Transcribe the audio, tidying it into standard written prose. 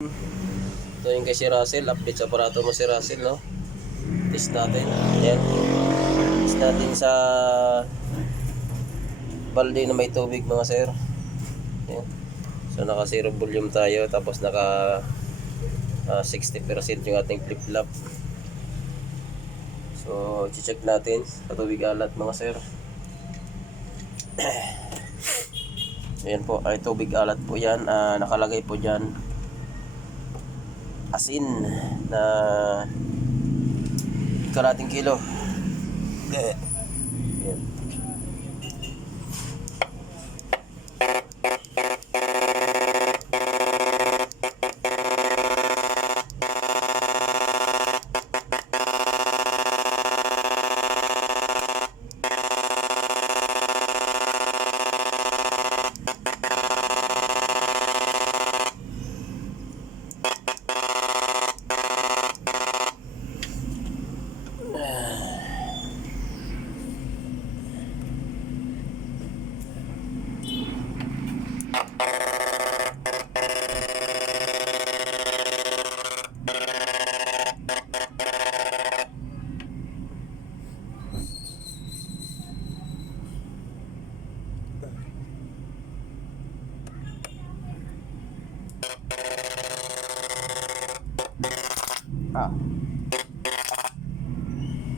Ito yung kay si Russell, update sa aparato mo si Russell, no? Test natin. Ayan. Test natin sa balde na may tubig, mga sir. Ayan. So naka 0 volume tayo, tapos naka 60% yung ating flip-flop. So i-check natin sa tubig alat, mga sir. Ayan po, ay tubig alat po yan. Nakalagay po dyan asin na kalating kilo. Ayan.